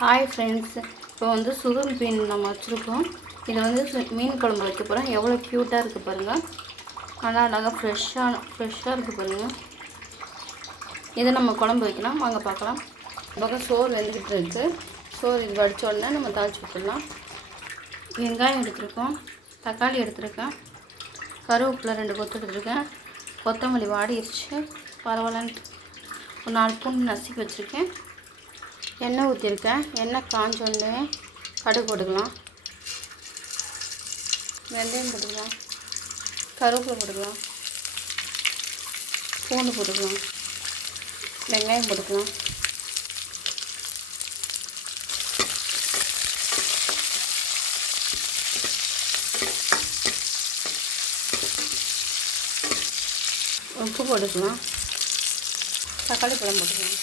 Hi friends இப்போ வந்து சுருள் மீன் நம்ம வச்சுருக்கோம். இதை வந்து மீன் குழம்பு வைக்க போகிறோம் எவ்வளோ க்யூட்டாக இருக்குது பாருங்கள் நல்லா அழகாக ஃப்ரெஷ்ஷான ஃப்ரெஷ்ஷாக இருக்குது பாருங்கள் இதை நம்ம குழம்பு வைக்கலாம். வாங்க பார்க்கலாம். பக்கம் சோறு வெந்துக்கிட்டு இருக்குது சோறு இது வடிச்ச உடனே நம்ம தாளிச்சு விட்டுடலாம் வெங்காயம் எடுத்துருக்கோம். தக்காளி எடுத்துருக்கேன். கருவேப்பிலை ரெண்டு கொத்து எடுத்துருக்கேன். கொத்தமல்லி வாடிடுச்சு பரவாயில்லன்ட்டு. ஒரு நாலு பூண்டு நசுக்கி வச்சுருக்கேன். எண்ணெய் ஊற்றிருக்கேன் எண்ணெய் காஞ்சோடனே கடுகு போட்டுக்கலாம். வெந்தயம் போட்டுக்கலாம். கருவேப்பிலை போட்டுக்கலாம். பூண்டு போட்டுக்கலாம். வெங்காயம் போட்டுக்கலாம். உப்பு போட்டுக்கலாம். தக்காளி பழம் போட்டுக்கலாம்.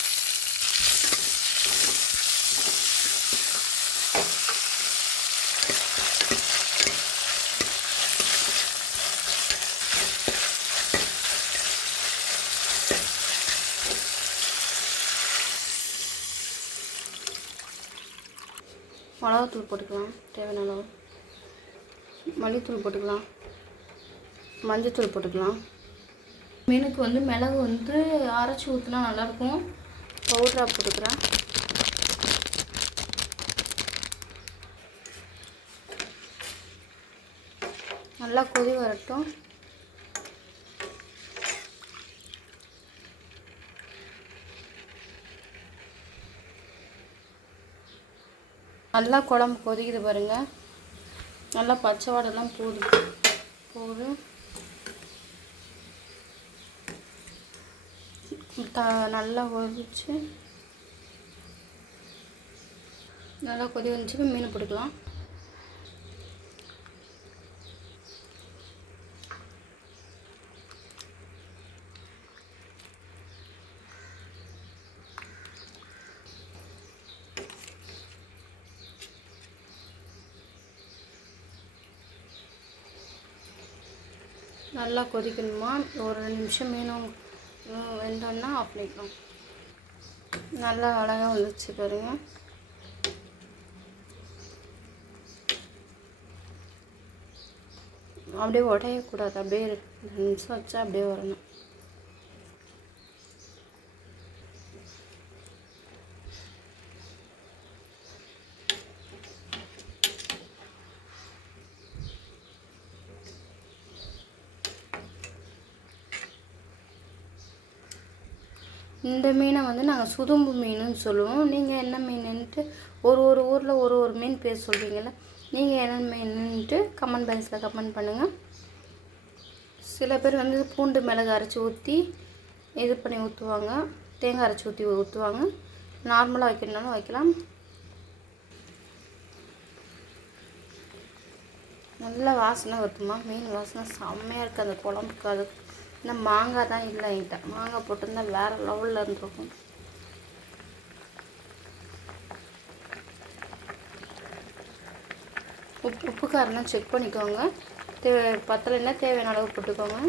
மிளகாத்தூள் போட்டுக்கலாம். தேவையான அளவு. மல்லித்தூள் போட்டுக்கலாம். மஞ்சத்தூள் போட்டுக்கலாம். மீனுக்கு வந்து மிளகு வந்து அரைச்சி ஊற்றினா நல்லாயிருக்கும். பவுட்ராக போட்டுக்கிறேன். நல்லா கொதி வரட்டும். நல்லா குழம்பு கொதிக்குது பாருங்கள் நல்லா பச்சை வாடெல்லாம் போகுது போகுது த நல்லா கொதிச்சு நல்லா கொதி வந்துச்சு. மீன் பிடிக்கலாம். நல்லா கொதிக்கணுமா? ஒரு ரெண்டு நிமிஷம் மீனும் வேண்டோன்னா வெந்தோன்னா ஆஃப் பண்ணிக்கலாம் நல்லா அழகாக வந்துச்சு பாருங்க. அப்படியே உடையக்கூடாது அப்படியே ரெண்டு நிமிஷம் வச்சா அப்படியே வரணும். இந்த மீனை வந்து நாங்கள் சுதும்பு மீனுன்னு சொல்லுவோம். நீங்கள் என்ன மீனுன்ட்டு ஒரு ஒரு ஊரில் ஒரு ஒரு மீன் பேர் சொல்கிறீங்கள நீங்கள் என்ன மீனுன்ட்டு கமெண்ட் பாக்ஸில் கமெண்ட் பண்ணுங்கள் சில பேர் வந்து பூண்டு மிளகு அரைச்சி ஊற்றி இது பண்ணி ஊற்றுவாங்க தேங்காய் அரைச்சி ஊற்றி ஊற்றுவாங்க நார்மலாக வைக்கணுனாலும் வைக்கலாம். நல்ல வாசனை வருதுமா மீன் வாசனை செம்மையாக இருக்குது அந்த குழம்புக்கு அது இந்த மாங்காய் தான் இல்லை என்கிட்ட. மாங்காய் போட்டிருந்தா வேறு லெவலில் இருந்திருக்கும். உப்பு உப்பு காரம்லாம் செக் பண்ணிக்கோங்க. தேவை பத்தலைன்னா தேவையான அளவு போட்டுக்கோங்க.